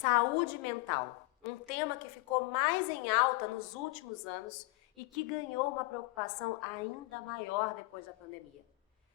Saúde mental, um tema que ficou mais em alta nos últimos anos e que ganhou uma preocupação ainda maior depois da pandemia.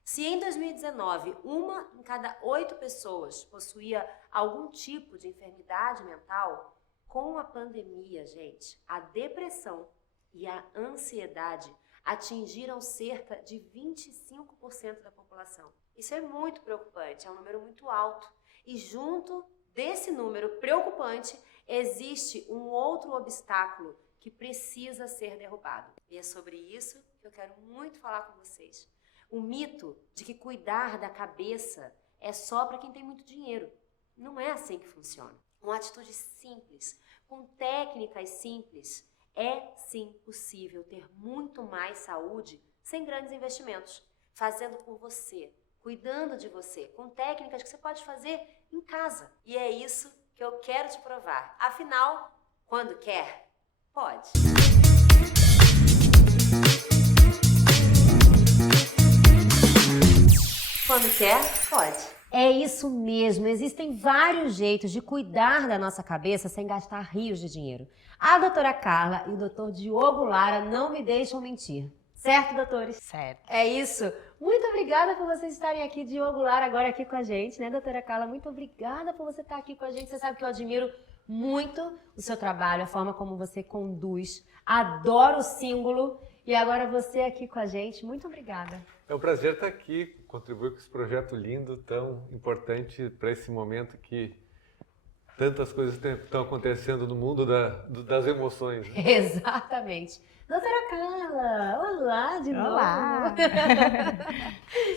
Se em 2019, 1 em cada 8 pessoas possuía algum tipo de enfermidade mental, com a pandemia, gente, a depressão e a ansiedade atingiram cerca de 25% da população. Isso é muito preocupante, é um número muito alto. E junto desse número preocupante, existe um outro obstáculo que precisa ser derrubado. E é sobre isso que eu quero muito falar com vocês. O mito de que cuidar da cabeça é só para quem tem muito dinheiro. Não é assim que funciona. Uma atitude simples, com técnicas simples, é sim possível ter muito mais saúde sem grandes investimentos, fazendo por você, cuidando de você, com técnicas que você pode fazer em casa. E é isso que eu quero te provar. Afinal, quando quer, pode. Quando quer, pode. É isso mesmo, existem vários jeitos de cuidar da nossa cabeça sem gastar rios de dinheiro. A doutora Carla e o doutor Diogo Lara não me deixam mentir. Certo, doutores? Certo. É isso. Muito obrigada por vocês estarem aqui, Diogo Lara, agora aqui com a gente, né, doutora Carla? Muito obrigada por você estar aqui com a gente. Você sabe que eu admiro muito o seu trabalho, a forma como você conduz. Adoro o símbolo. E agora você aqui com a gente. Muito obrigada. É um prazer estar aqui, contribuir com esse projeto lindo, tão importante para esse momento que tantas coisas estão acontecendo no mundo das emoções. Né? Exatamente. Doutora Carla, olá de novo. Olá!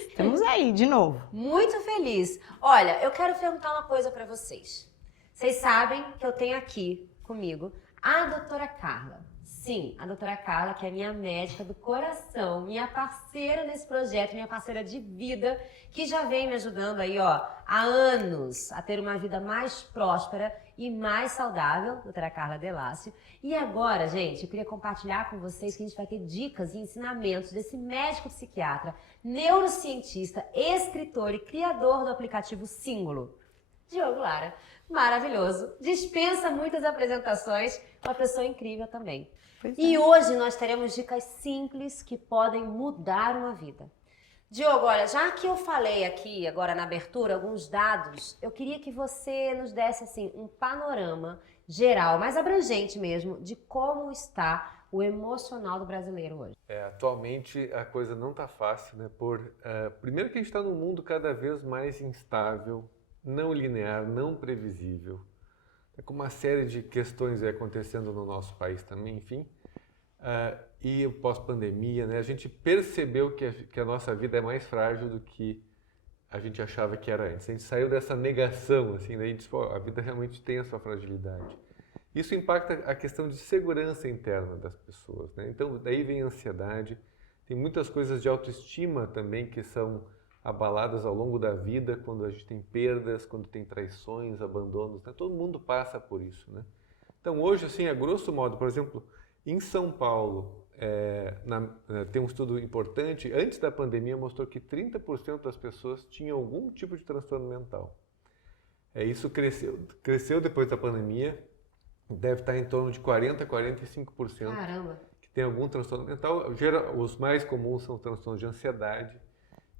Estamos aí de novo. Muito feliz. Olha, eu quero perguntar uma coisa para vocês. Vocês sabem que eu tenho aqui comigo a doutora Carla. Sim, a doutora Carla, que é minha médica do coração, minha parceira nesse projeto, minha parceira de vida, que já vem me ajudando aí, ó, há anos a ter uma vida mais próspera e mais saudável, doutora Carla Delácio. E agora, gente, eu queria compartilhar com vocês que a gente vai ter dicas e ensinamentos desse médico psiquiatra, neurocientista, escritor e criador do aplicativo Símbolo, Diogo Lara. Maravilhoso. Dispensa muitas apresentações, uma pessoa incrível também. E hoje nós teremos dicas simples que podem mudar uma vida. Diogo, olha, já que eu falei aqui agora na abertura alguns dados, eu queria que você nos desse assim um panorama geral, mais abrangente mesmo, de como está o emocional do brasileiro hoje. Atualmente a coisa não está fácil, né? Primeiro que a gente está num mundo cada vez mais instável, não linear, não previsível. Com uma série de questões acontecendo no nosso país também, enfim. E pós-pandemia, né, a gente percebeu que a nossa vida é mais frágil do que a gente achava que era antes. A gente saiu dessa negação, assim, né, a gente disse, pô, a vida realmente tem a sua fragilidade. Isso impacta a questão de segurança interna das pessoas, né? Então, daí vem a ansiedade, tem muitas coisas de autoestima também que são abaladas ao longo da vida, quando a gente tem perdas, quando tem traições, abandonos, né? Todo mundo passa por isso, né? Então hoje, assim, a grosso modo, por exemplo, em São Paulo, tem um estudo importante, antes da pandemia mostrou que 30% das pessoas tinham algum tipo de transtorno mental. Isso cresceu depois da pandemia, deve estar em torno de 40% a 45%. Caramba. Que tem algum transtorno mental. Os mais comuns são transtornos de ansiedade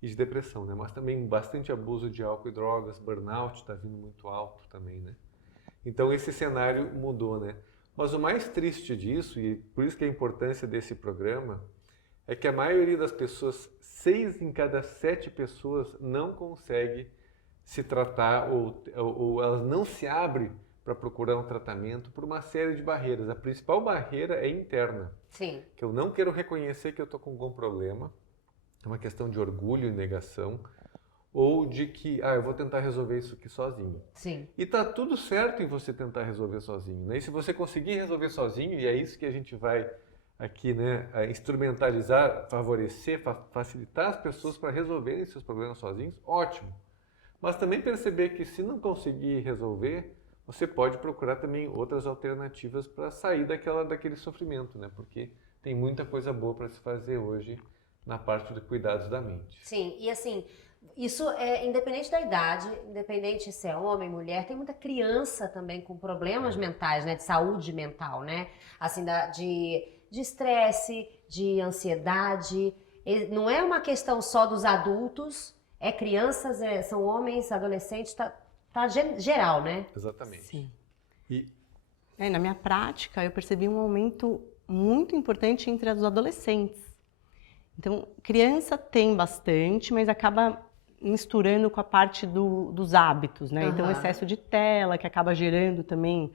e de depressão, né? Mas também bastante abuso de álcool e drogas, burnout está vindo muito alto também, né? Então esse cenário mudou, né? Mas o mais triste disso, e por isso que a importância desse programa, é que a maioria das pessoas, 6 em cada 7 pessoas não consegue se tratar ou elas não se abrem para procurar um tratamento por uma série de barreiras. A principal barreira é interna. Sim. Que eu não quero reconhecer que eu estou com algum problema. É uma questão de orgulho e negação, ou de que, eu vou tentar resolver isso aqui sozinho. Sim. E tá tudo certo em você tentar resolver sozinho, né? E se você conseguir resolver sozinho, e é isso que a gente vai aqui, né, instrumentalizar, favorecer, facilitar as pessoas para resolverem seus problemas sozinhos, ótimo. Mas também perceber que se não conseguir resolver, você pode procurar também outras alternativas para sair daquele sofrimento, né? Porque tem muita coisa boa para se fazer hoje na parte de cuidados da mente. Sim, e assim, Isso é independente da idade, independente se é homem, mulher, tem muita criança também com problemas mentais, né? De saúde mental, né? Assim, de estresse, de ansiedade. Não é uma questão só dos adultos, é crianças, são homens, adolescentes, tá geral, né? Exatamente. Sim. E Na minha prática, eu percebi um aumento muito importante entre os adolescentes. Então, criança tem bastante, mas acaba misturando com a parte dos hábitos, né? Então, excesso de tela, que acaba gerando também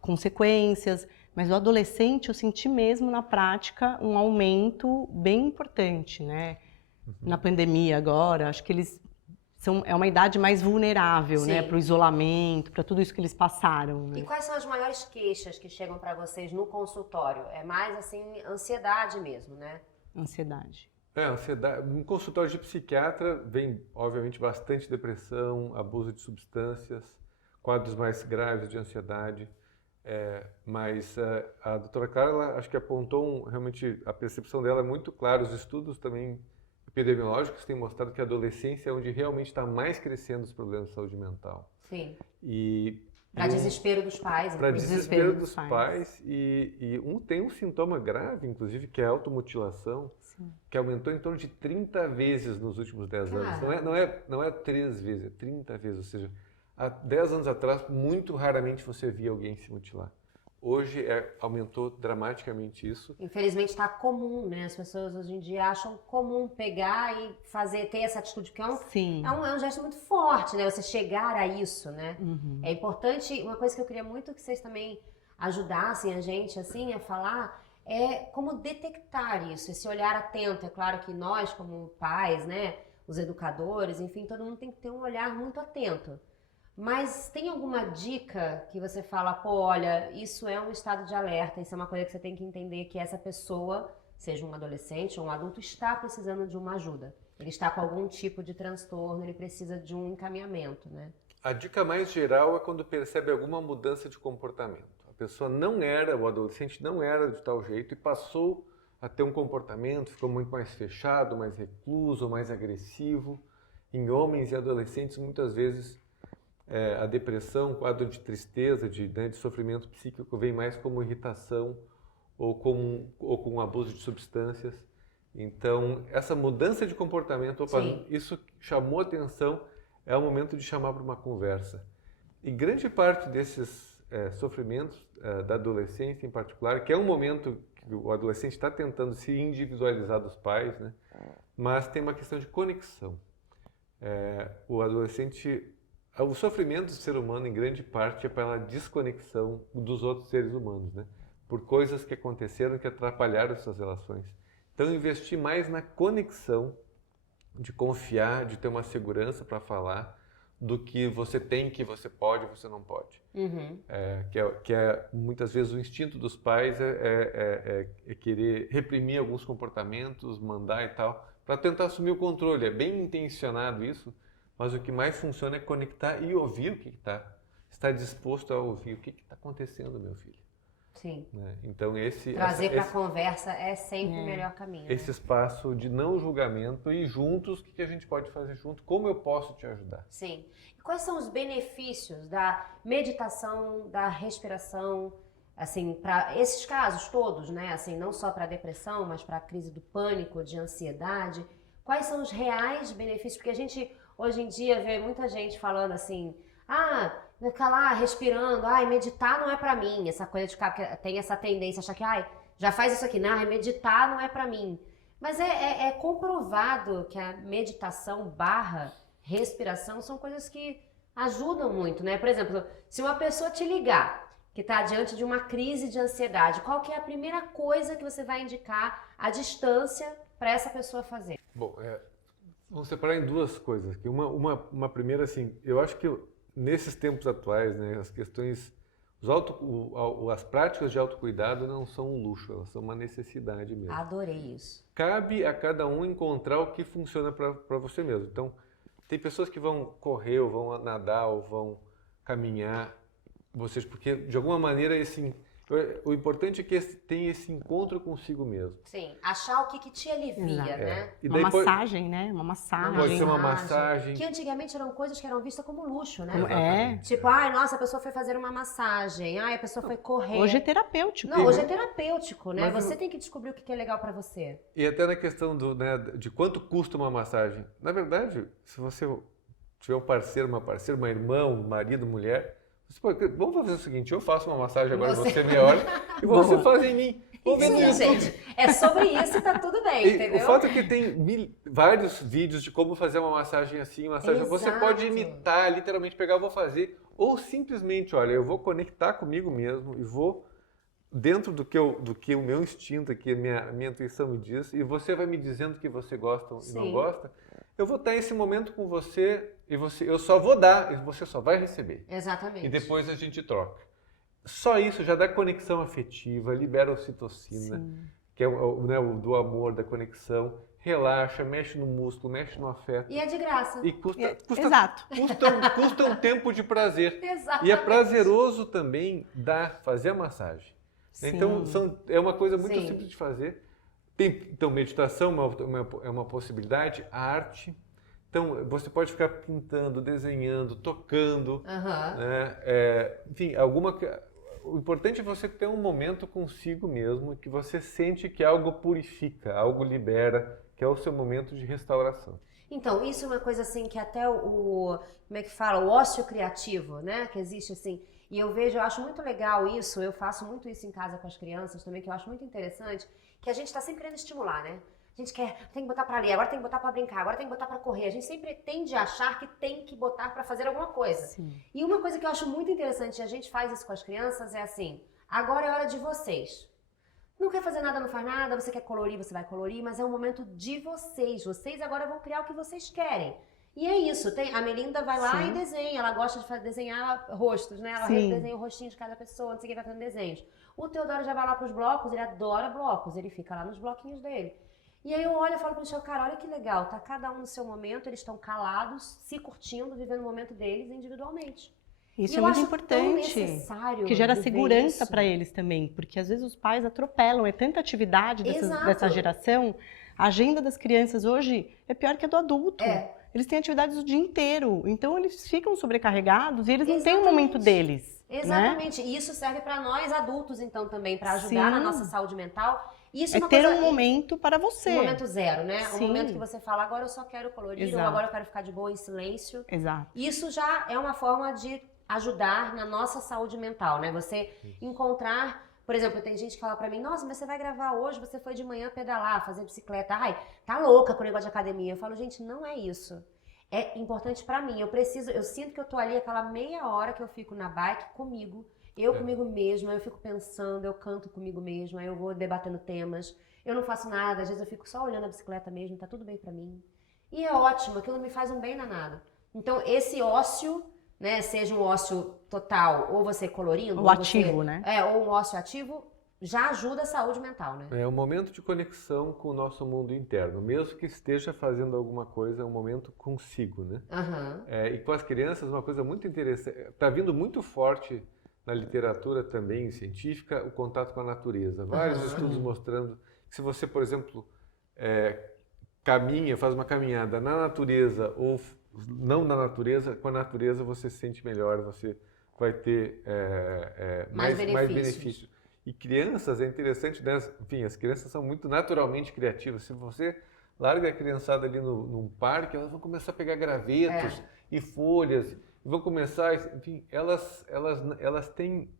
consequências. Mas o adolescente, eu senti mesmo na prática um aumento bem importante, né? Na pandemia agora, acho que eles é uma idade mais vulnerável, né? Para o isolamento, para tudo isso que eles passaram. Né? E quais são as maiores queixas que chegam para vocês no consultório? É mais, assim, ansiedade mesmo, né? Ansiedade. Ansiedade. No consultório de psiquiatra vem, obviamente, bastante depressão, abuso de substâncias, quadros mais graves de ansiedade. Mas a doutora Clara, ela, acho que apontou realmente, a percepção dela é muito clara. Os estudos também epidemiológicos têm mostrado que a adolescência é onde realmente está mais crescendo os problemas de saúde mental. Sim. Para desespero dos pais. Para desespero dos pais. E tem um sintoma grave, inclusive, que é a automutilação, que aumentou em torno de 30 vezes nos últimos 10 anos. Não é 3 vezes, é 30 vezes. Ou seja, há 10 anos atrás, muito raramente você via alguém se mutilar. Hoje aumentou dramaticamente isso. Infelizmente está comum, né? As pessoas hoje em dia acham comum pegar e ter essa atitude, porque é um gesto muito forte, né? Você chegar a isso, né? É importante, uma coisa que eu queria muito que vocês também ajudassem a gente, assim, a falar, é como detectar isso, esse olhar atento. É claro que nós, como pais, né? Os educadores, enfim, todo mundo tem que ter um olhar muito atento. Mas tem alguma dica que você fala, pô, olha, isso é um estado de alerta, isso é uma coisa que você tem que entender, que essa pessoa, seja um adolescente ou um adulto, está precisando de uma ajuda. Ele está com algum tipo de transtorno, ele precisa de um encaminhamento, né? A dica mais geral é quando percebe alguma mudança de comportamento. A pessoa o adolescente não era de tal jeito e passou a ter um comportamento, ficou muito mais fechado, mais recluso, mais agressivo. Em homens e adolescentes, muitas vezes, a depressão, quadro de tristeza, de sofrimento psíquico, vem mais como irritação ou com abuso de substâncias. Então, essa mudança de comportamento, isso chamou atenção, é o momento de chamar para uma conversa. E grande parte desses sofrimentos da adolescência em particular, que é um momento que o adolescente está tentando se individualizar dos pais, né? Mas tem uma questão de conexão. O sofrimento do ser humano, em grande parte, é pela desconexão dos outros seres humanos, né? Por coisas que aconteceram que atrapalharam essas relações. Então, investir mais na conexão, de confiar, de ter uma segurança para falar, do que você tem, que você pode, você não pode. Que é muitas vezes o instinto dos pais é querer reprimir alguns comportamentos, mandar e tal, para tentar assumir o controle. É bem intencionado isso, mas o que mais funciona é conectar e ouvir o que está disposto a ouvir. O que está acontecendo, meu filho? Sim. Né? Então, trazer para a conversa é sempre o melhor caminho. Esse espaço de não julgamento e juntos, o que a gente pode fazer junto? Como eu posso te ajudar? Sim. E quais são os benefícios da meditação, da respiração, assim, para esses casos todos, né? Assim, não só para a depressão, mas para a crise do pânico, de ansiedade. Quais são os reais benefícios? Porque a gente, hoje em dia, vê muita gente falando assim, ficar lá respirando, meditar não é pra mim, essa coisa de ficar, tem essa tendência, achar que, já faz isso aqui, né? Meditar não é pra mim. Mas é comprovado que a meditação / respiração são coisas que ajudam muito, né? Por exemplo, se uma pessoa te ligar, que está diante de uma crise de ansiedade, qual que é a primeira coisa que você vai indicar à distância para essa pessoa fazer? Bom, vamos separar em duas coisas aqui. Uma primeira, assim, eu acho que nesses tempos atuais, né, as questões, as práticas de autocuidado não são um luxo, elas são uma necessidade mesmo. Adorei isso. Cabe a cada um encontrar o que funciona para você mesmo. Então, tem pessoas que vão correr, ou vão nadar, ou vão caminhar, porque de alguma maneira O importante é que tenha esse encontro consigo mesmo. Sim, achar o que te alivia, Exato. né? E Uma daí massagem, né? Uma massagem. Pode ser uma massagem. Que antigamente eram coisas que eram vistas como luxo, né? É. Tipo, ai, nossa, a pessoa foi fazer uma massagem, ai, a pessoa foi correr. Hoje é terapêutico. Não, hoje é terapêutico, né? Mas você tem que descobrir o que é legal pra você. E até na questão de quanto custa uma massagem. Na verdade, se você tiver um parceiro, uma parceira, uma irmã, um marido, mulher, você pode, vamos fazer o seguinte, eu faço uma massagem agora, você meia hora, e você faz em mim. Vamos ver no Sim, YouTube. gente, é sobre isso e tá tudo bem, E entendeu? o fato é que tem vários vídeos de como fazer uma massagem assim, massagem. Você Exato. pode imitar, literalmente pegar, eu vou fazer, ou simplesmente, olha, eu vou conectar comigo mesmo e vou dentro do que o meu instinto aqui, a minha intuição me diz, e você vai me dizendo que você gosta e não Sim. gosta. Eu vou estar esse momento com você e eu só vou dar e você só vai receber. Exatamente. E depois a gente troca. Só isso já dá conexão afetiva, libera ocitocina, que é o do amor, da conexão, relaxa, mexe no músculo, mexe no afeto. E é de graça. E custa Exato. custa um tempo de prazer. Exatamente. E é prazeroso também fazer a massagem. Sim. Então é uma coisa muito Sim. simples de fazer. Então, meditação é uma possibilidade, a arte. Então, você pode ficar pintando, desenhando, tocando, Aham. né? Enfim, o importante é você ter um momento consigo mesmo, que você sente que algo purifica, algo libera, que é o seu momento de restauração. Então, isso é uma coisa assim que até como é que fala? O ócio criativo, né? Que existe assim. E eu acho muito legal isso, eu faço muito isso em casa com as crianças também, que eu acho muito interessante, que a gente está sempre querendo estimular, né? A gente tem que botar para ler, agora tem que botar para brincar, agora tem que botar para correr. A gente sempre tende a achar que tem que botar para fazer alguma coisa. Sim. E uma coisa que eu acho muito interessante, e a gente faz isso com as crianças, é assim, agora é hora de vocês. Não quer fazer nada, não faz nada, você quer colorir, você vai colorir, mas é um momento de vocês. Vocês agora vão criar o que vocês querem. E é isso, a Melinda vai lá Sim. e desenha, ela gosta de desenhar rostos, né? Ela Sim. desenha o rostinho de cada pessoa, não sei o que, vai fazendo desenhos. O Teodoro já vai lá pros blocos, ele adora blocos, ele fica lá nos bloquinhos dele. E aí eu olho e falo pro Michel, cara, olha que legal, tá cada um no seu momento, eles estão calados, se curtindo, vivendo o momento deles individualmente. Isso E é eu muito acho tão importante. necessário Que gera viver segurança isso. para eles também, porque às vezes os pais atropelam, é tanta atividade Exato. dessa geração. A agenda das crianças hoje é pior que a do adulto. É. Eles têm atividades o dia inteiro, então eles ficam sobrecarregados e eles não têm um Exatamente. momento deles. Né? Exatamente. E isso serve para nós adultos, então, também, para ajudar na Sim. nossa saúde mental. Isso É uma ter coisa, um momento para você. um momento zero, né? Um Sim. momento que você fala, agora eu só quero colorir, ou Exato. agora eu quero ficar de boa em silêncio. Exato. Isso já é uma forma de ajudar na nossa saúde mental, né? Você encontrar, por exemplo, tem gente que fala pra mim, nossa, mas você vai gravar hoje, você foi de manhã pedalar, fazer bicicleta, ai, tá louca com o negócio de academia. Eu falo, gente, não é isso. É importante pra mim, eu sinto que eu tô ali aquela meia hora que eu fico na bike comigo, comigo mesma, eu fico pensando, eu canto comigo mesma, eu vou debatendo temas, eu não faço nada, às vezes eu fico só olhando a bicicleta mesmo, tá tudo bem pra mim. E é ótimo, aquilo me faz um bem danado. Então, esse ócio, né, seja um ócio total, ou você colorindo, O ativo, né? Ou um ócio ativo, já ajuda a saúde mental, né? É um momento de conexão com o nosso mundo interno, mesmo que esteja fazendo alguma coisa, é um momento consigo, né? Aham. E com as crianças, uma coisa muito interessante, está vindo muito forte na literatura também científica, o contato com a natureza. Vários estudos mostrando que se você, por exemplo, faz uma caminhada na natureza ou não na natureza, com a natureza você se sente melhor, você vai ter mais benefícios. E crianças, é interessante, né? Enfim, as crianças são muito naturalmente criativas. Se você larga a criançada ali num parque, elas vão começar a pegar gravetos e folhas, e vão começar, enfim, elas têm...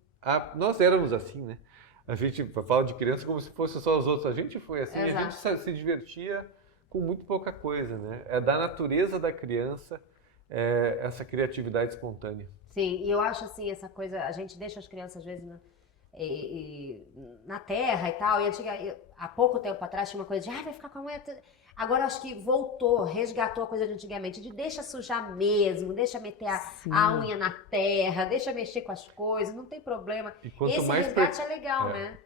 Nós éramos assim, né? A gente fala de criança como se fosse só os outros. A gente foi assim, Exato. a gente se divertia com muito pouca coisa, né? É da natureza da criança essa criatividade espontânea. Sim, e eu acho assim, essa coisa, a gente deixa as crianças às vezes na terra e tal, e há pouco tempo atrás tinha uma coisa de, vai ficar com a unha... Agora acho que resgatou a coisa de antigamente, de deixa sujar mesmo, deixa meter a unha na terra, deixa mexer com as coisas, não tem problema. E quanto Esse mais resgate é legal, né?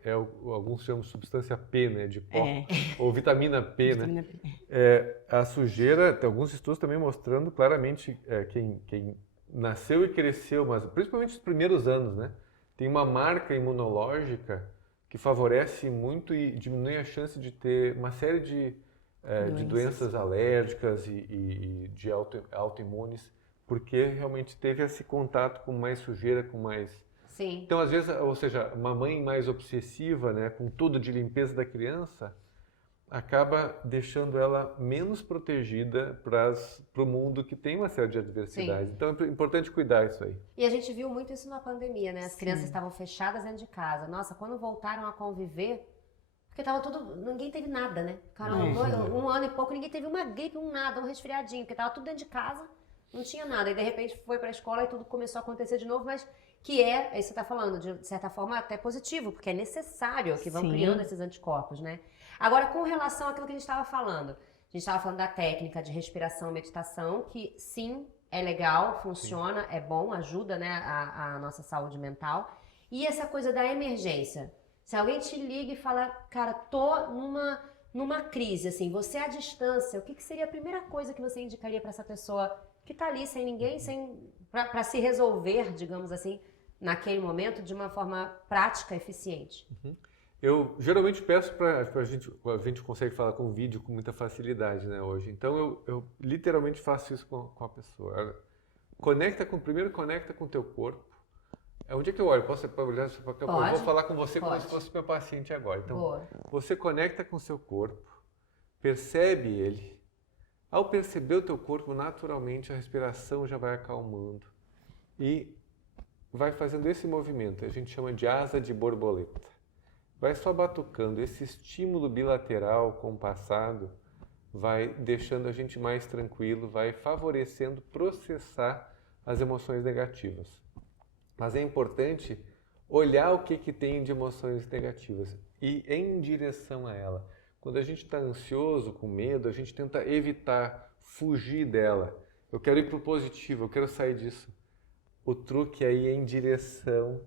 Alguns chamam de substância P, né, de pó, ou vitamina P, Vitamina né? P. A sujeira, tem alguns estudos também mostrando claramente quem nasceu e cresceu, mas principalmente os primeiros anos, né? tem uma marca imunológica que favorece muito e diminui a chance de ter uma série de doenças alérgicas e de autoimunes, porque realmente teve esse contato com mais sujeira, com mais... Sim. Então, às vezes, ou seja, uma mãe mais obsessiva, né, com tudo de limpeza da criança, acaba deixando ela menos protegida para o mundo que tem uma série de adversidades. Sim. Então é importante cuidar isso aí. E a gente viu muito isso na pandemia, né? As crianças estavam fechadas dentro de casa. Nossa, quando voltaram a conviver, porque tava tudo, ninguém teve nada, né? Cara, um ano e pouco ninguém teve uma gripe, um nada, um resfriadinho, porque tava tudo dentro de casa, não tinha nada. E de repente foi para a escola e tudo começou a acontecer de novo, mas que é isso que você tá falando, de certa forma até positivo, porque é necessário que vão criando esses anticorpos, né? Agora, com relação àquilo que a gente estava falando, a gente estava falando da técnica de respiração, meditação, que sim, é legal, funciona, é bom, ajuda, né, a nossa saúde mental. E essa coisa da emergência. Se alguém te liga e fala, cara, tô numa crise, assim, você à distância, o que seria a primeira coisa que você indicaria para essa pessoa que tá ali sem ninguém, para se resolver, digamos assim, naquele momento, de uma forma prática, eficiente? Eu geralmente peço para a gente consegue falar com vídeo com muita facilidade, né, hoje. Então eu literalmente faço isso com a pessoa. Primeiro conecta com o teu corpo. Onde é que eu olho? Posso olhar? Eu vou falar com você como se fosse meu paciente agora. Então, você conecta com o seu corpo, percebe ele. Ao perceber o teu corpo, naturalmente a respiração já vai acalmando e vai fazendo esse movimento. A gente chama de asa de borboleta. Vai só batucando. Esse estímulo bilateral compassado vai deixando a gente mais tranquilo, vai favorecendo processar as emoções negativas. Mas é importante olhar o que tem de emoções negativas e ir em direção a ela. Quando a gente está ansioso, com medo, a gente tenta evitar, fugir dela. Eu quero ir para o positivo, eu quero sair disso. O truque aí é em direção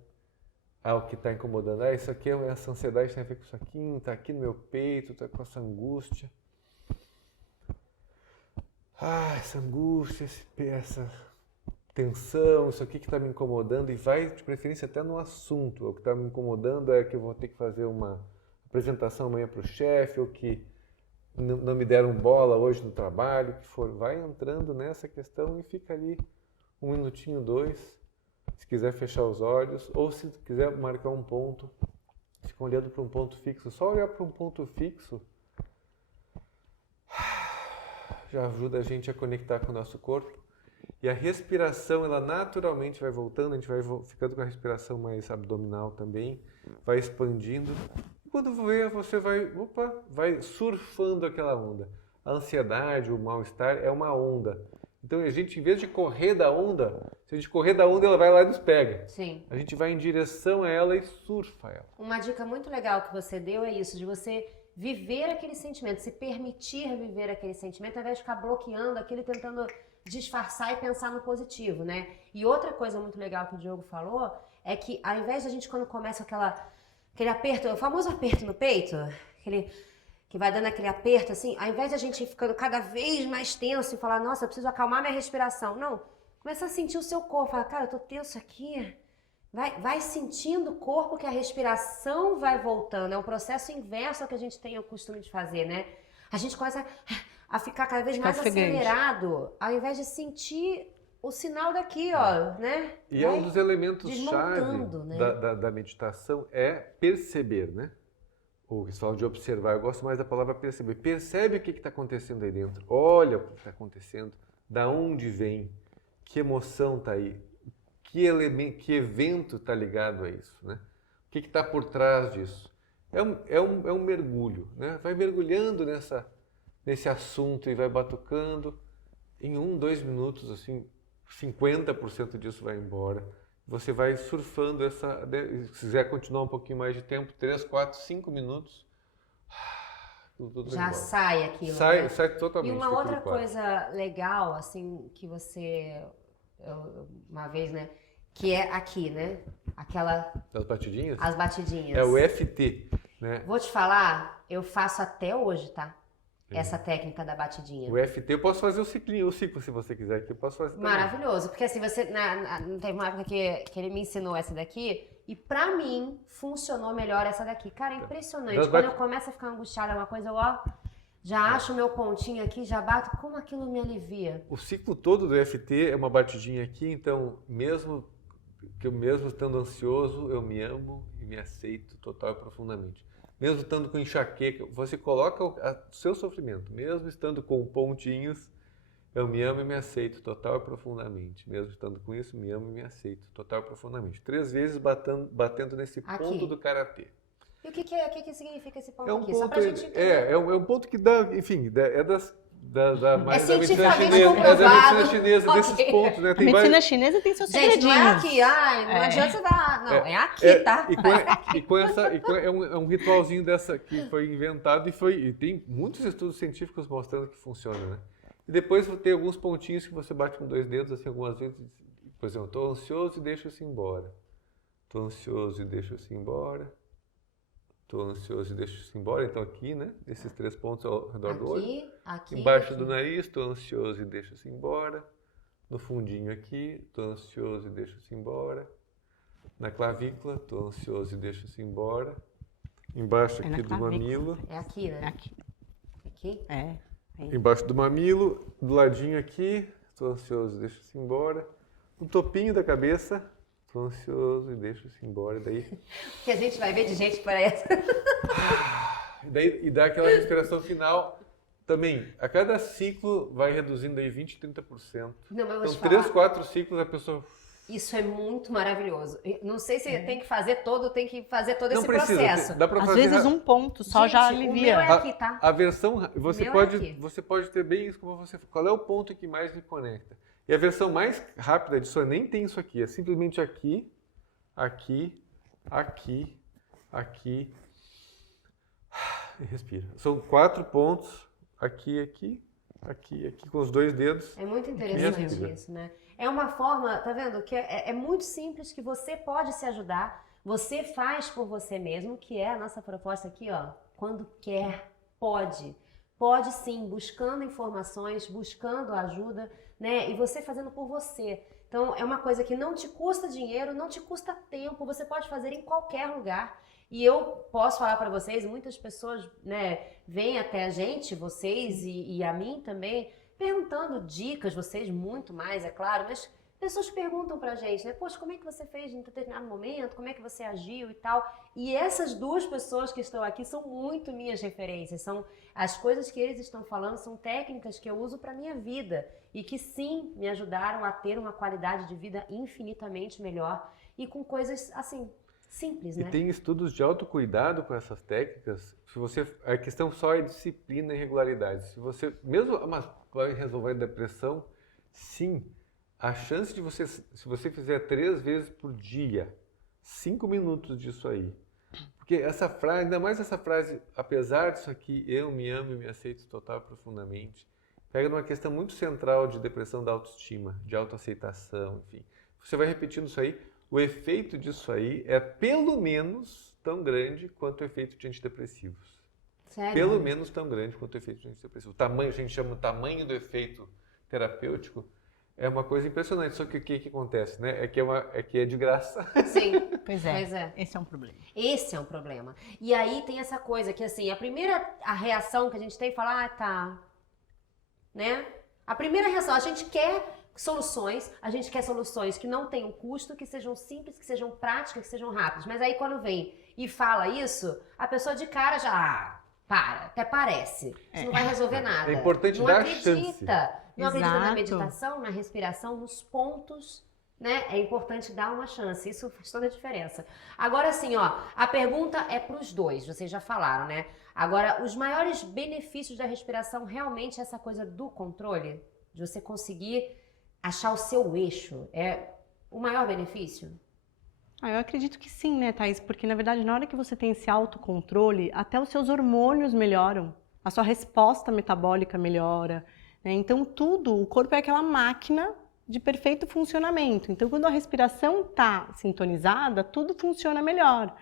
ao que está incomodando. Isso aqui é essa ansiedade, tem a ver com isso aqui, está aqui no meu peito, está com essa angústia. Essa angústia, essa tensão, isso aqui que está me incomodando, e vai de preferência até no assunto. O que está me incomodando é que eu vou ter que fazer uma apresentação amanhã para o chefe, ou que não me deram bola hoje no trabalho, que for. Vai entrando nessa questão e fica ali 1 minutinho, 2. Se quiser fechar os olhos, ou se quiser marcar um ponto, fica olhando para um ponto fixo. Só olhar para um ponto fixo já ajuda a gente a conectar com o nosso corpo. E a respiração, ela naturalmente vai voltando, a gente vai ficando com a respiração mais abdominal também, vai expandindo. E quando vê, você vai surfando aquela onda. A ansiedade, o mal-estar é uma onda. Então a gente, em vez de correr da onda, se a gente correr da onda, ela vai lá e nos pega. Sim. A gente vai em direção a ela e surfa ela. Uma dica muito legal que você deu é isso, de você viver aquele sentimento, se permitir viver aquele sentimento, ao invés de ficar bloqueando aquilo e tentando disfarçar e pensar no positivo, né? E outra coisa muito legal que o Diogo falou é que ao invés de a gente, quando começa aquele aperto, o famoso aperto no peito, que vai dando aquele aperto assim, ao invés de a gente ir ficando cada vez mais tenso e falar, nossa, eu preciso acalmar minha respiração. Não, começa a sentir o seu corpo, fala, cara, eu tô tenso aqui. Vai sentindo o corpo, que a respiração vai voltando. É um processo inverso ao que a gente tem o costume de fazer, né? A gente começa a ficar cada vez mais acelerado, ao invés de sentir o sinal daqui, ó, né? E é um dos elementos chave, né, da meditação é perceber, né? Ou eles falam de observar, eu gosto mais da palavra perceber. Percebe o que está acontecendo aí dentro, olha o que está acontecendo, da onde vem, que emoção está aí, que evento está ligado a isso, né? O que está por trás disso? É um mergulho, né? Vai mergulhando nesse assunto e vai batucando. Em 1, 2 minutos, assim, 50% disso vai embora. Você vai surfando se quiser continuar um pouquinho mais de tempo, 3, 4, 5 minutos, tudo já sai aquilo, sai, né? Sai totalmente. E uma outra coisa legal, assim, que você, uma vez, né, que é aqui, né, As batidinhas? As batidinhas. É o FT, né? Vou te falar, eu faço até hoje, tá? essa técnica da batidinha. O EFT, eu posso fazer o ciclo se você quiser, que eu posso fazer também. Maravilhoso, porque assim, você, não teve uma época que ele me ensinou essa daqui, e pra mim, funcionou melhor essa daqui. Cara, é impressionante. Quando eu começo a ficar angustiada, uma coisa, já acho o meu pontinho aqui, já bato, como aquilo me alivia. O ciclo todo do EFT é uma batidinha aqui, então, mesmo estando ansioso, eu me amo e me aceito total e profundamente. Mesmo estando com enxaqueca, você coloca o seu sofrimento, mesmo estando com pontinhos, eu me amo e me aceito total e profundamente. Mesmo estando com isso, me amo e me aceito total e profundamente. 3 vezes batendo nesse ponto do karatê. E o que significa esse ponto É um aqui? ponto, Só pra gente entender. é um ponto que dá, enfim, é da medicina chinesa, desses pontos, né? A medicina chinesa tem seus segredinhos. Gente, não é aqui, não adianta você dar, não, é aqui, tá? É um ritualzinho dessa que foi inventado e tem muitos estudos científicos mostrando que funciona, né? E depois tem alguns pontinhos que você bate com 2 dedos, assim, algumas vezes, por exemplo, estou ansioso e deixo isso embora. Estou ansioso e deixo isso embora. Estou ansioso e deixo isso embora. Então aqui, né? Esses 3 pontos ao redor do olho. Aqui, Embaixo do nariz, estou ansioso e deixo isso embora. No fundinho aqui, estou ansioso e deixo isso embora. Na clavícula, estou ansioso e deixo isso embora. Embaixo aqui do mamilo. É aqui, né? Aqui? É. Embaixo do mamilo, do ladinho aqui, estou ansioso e deixo isso embora. No topinho da cabeça, estou ansioso e deixo isso embora. Daí... que a gente vai ver de gente que parece. E dá aquela respiração final. Também, a cada ciclo vai reduzindo aí 20%, 30%. Não, mas eu vou te então, falar. 3, 4 ciclos a pessoa... Isso é muito maravilhoso. Não sei se tem que fazer todo esse processo. Dá pra Às fazer vezes um ponto só Gente, já o alivia. meu é aqui, tá? A versão, você meu pode ter bem isso como você... Qual é o ponto que mais me conecta? E a versão mais rápida disso nem tem isso aqui. É simplesmente aqui, aqui, aqui, aqui. E respira. São 4 pontos. Aqui, aqui, aqui, aqui, com os 2 dedos. É muito interessante isso, né? É uma forma, tá vendo? Que é muito simples, que você pode se ajudar, você faz por você mesmo, que é a nossa proposta aqui, ó. Quando quer, pode. Pode sim, buscando informações, buscando ajuda, né? E você fazendo por você. Então, é uma coisa que não te custa dinheiro, não te custa tempo, você pode fazer em qualquer lugar. E eu posso falar para vocês, muitas pessoas, né, vêm até a gente, vocês e a mim também, perguntando dicas, vocês muito mais, é claro, mas pessoas perguntam pra gente, né, poxa, como é que você fez em determinado momento, como é que você agiu e tal. E essas 2 pessoas que estão aqui são muito minhas referências, são as coisas que eles estão falando, são técnicas que eu uso pra minha vida e que sim, me ajudaram a ter uma qualidade de vida infinitamente melhor e com coisas assim, simples, né? E tem estudos de autocuidado com essas técnicas. A questão só é disciplina e regularidade. Se você, mesmo vai resolver a depressão, sim, a chance de você, se você fizer 3 vezes por dia, 5 minutos disso aí. Porque essa frase, ainda mais essa frase, apesar disso aqui, eu me amo e me aceito total e profundamente, pega numa questão muito central de depressão da autoestima, de autoaceitação, enfim. Você vai repetindo isso aí. O efeito disso aí é pelo menos tão grande quanto o efeito de antidepressivos. Sério? Pelo menos tão grande quanto o efeito de antidepressivos. O tamanho, a gente chama de tamanho do efeito terapêutico, é uma coisa impressionante. Só que o que acontece, né? É que é de graça. Sim, Pois é. Esse é um problema. Esse é um problema. E aí tem essa coisa que, assim, a reação que a gente tem é falar, tá, né? A primeira reação, a gente quer soluções que não tenham custo, que sejam simples, que sejam práticas, que sejam rápidas. Mas aí quando vem e fala isso, a pessoa de cara já, para, até parece. Isso não vai resolver nada. É importante dar chance. Não acredita na Exato. meditação, na respiração, nos pontos, né? É importante dar uma chance. Isso faz toda a diferença. Agora sim, ó, a pergunta é pros 2, vocês já falaram, né? Agora, os maiores benefícios da respiração realmente é essa coisa do controle? De você conseguir achar o seu eixo, é o maior benefício? Eu acredito que sim, né, Thaís? Porque, na verdade, na hora que você tem esse autocontrole, até os seus hormônios melhoram, a sua resposta metabólica melhora, né? Então, o corpo é aquela máquina de perfeito funcionamento. Então, quando a respiração está sintonizada, tudo funciona melhor.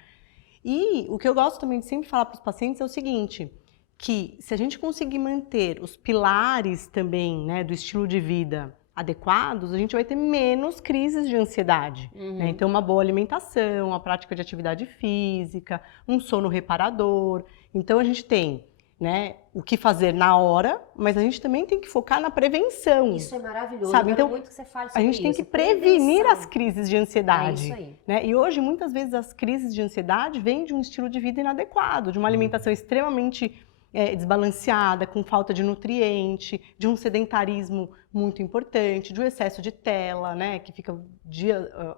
E o que eu gosto também de sempre falar para os pacientes é o seguinte, que se a gente conseguir manter os pilares também, né, do estilo de vida adequados, a gente vai ter menos crises de ansiedade, né? Então, uma boa alimentação, a prática de atividade física, um sono reparador. Então, a gente tem, né, o que fazer na hora, mas a gente também tem que focar na prevenção. Isso é maravilhoso. Sabe? Eu quero Então, muito que você fale a sobre gente tem isso. que prevenir Prevenção. as crises de ansiedade. É isso aí. Né? E hoje, muitas vezes, as crises de ansiedade vêm de um estilo de vida inadequado, de uma alimentação extremamente desbalanceada, com falta de nutriente, de um sedentarismo muito importante, de um excesso de tela, né, que fica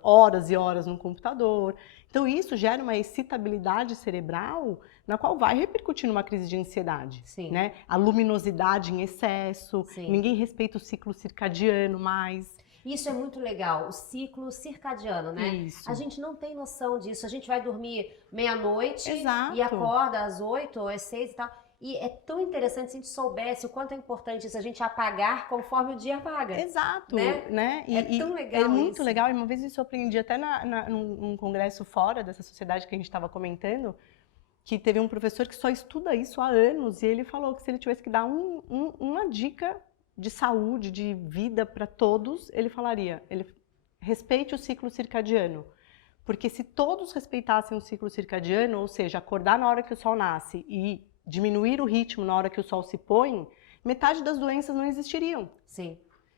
horas e horas no computador. Então, isso gera uma excitabilidade cerebral na qual vai repercutir numa crise de ansiedade. Sim. Né? A luminosidade em excesso, Sim. ninguém respeita o ciclo circadiano mais. Isso é muito legal, o ciclo circadiano, né? Isso. A gente não tem noção disso. A gente vai dormir meia-noite Exato. e acorda às 8 ou às 6 e tal. E é tão interessante se a gente soubesse o quanto é importante isso, a gente apagar conforme o dia apaga. Exato, né? E, É tão legal é muito isso. legal, e uma vez isso eu aprendi até num congresso fora dessa sociedade que a gente estava comentando, que teve um professor que só estuda isso há anos, e ele falou que se ele tivesse que dar uma dica de saúde, de vida para todos, ele falaria, respeite o ciclo circadiano. Porque se todos respeitassem o ciclo circadiano, ou seja, acordar na hora que o sol nasce e diminuir o ritmo na hora que o sol se põe, metade das doenças não existiriam. Sim.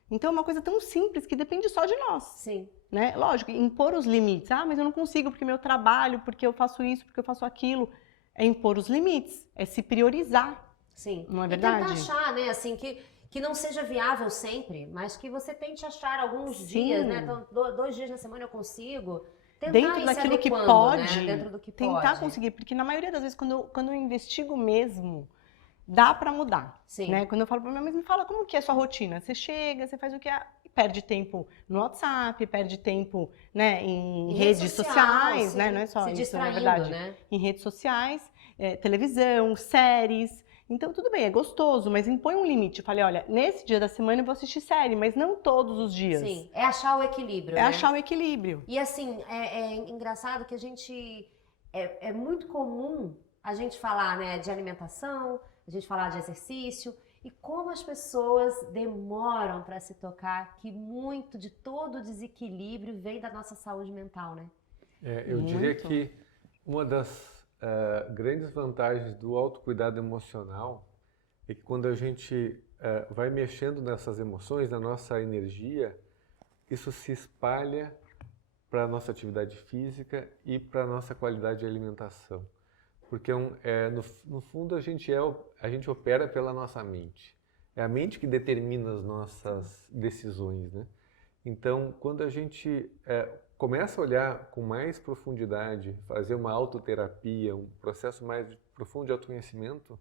Então é uma coisa tão simples que depende só de nós. Sim. Né? Lógico, impor os limites. Ah, mas eu não consigo porque meu trabalho, porque eu faço isso, porque eu faço aquilo. É impor os limites, é se priorizar. Sim. Não é E verdade? tentar achar, né, assim, que não seja viável sempre, mas que você tente achar alguns Sim. dias, né? Então, 2 dias na semana eu consigo. Tentar Dentro ir se daquilo que adequando, pode, né? Dentro do que tentar pode. conseguir. Porque na maioria das vezes, quando eu investigo mesmo, dá pra mudar. Sim. Né? Quando eu falo pra minha mãe, me fala como que é a sua rotina. Você chega, você faz o que é, perde tempo no WhatsApp, perde tempo, né, em redes sociais, sim. né? Não é só se isso, na distraindo, verdade. né? Em redes sociais, televisão, séries. Então, tudo bem, é gostoso, mas impõe um limite. Falei, olha, nesse dia da semana eu vou assistir série, mas não todos os dias. Sim, é achar o equilíbrio, É né? achar o equilíbrio. E assim, é engraçado que a gente... É muito comum a gente falar, né, de alimentação, a gente falar de exercício, e como as pessoas demoram para se tocar que muito de todo o desequilíbrio vem da nossa saúde mental, né? Eu diria que uma das grandes vantagens do autocuidado emocional é que quando a gente vai mexendo nessas emoções, na nossa energia, isso se espalha para a nossa atividade física e para a nossa qualidade de alimentação. Porque no fundo a gente opera pela nossa mente. É a mente que determina as nossas decisões, né? Então, quando a gente começa a olhar com mais profundidade, fazer uma autoterapia, um processo mais profundo de autoconhecimento,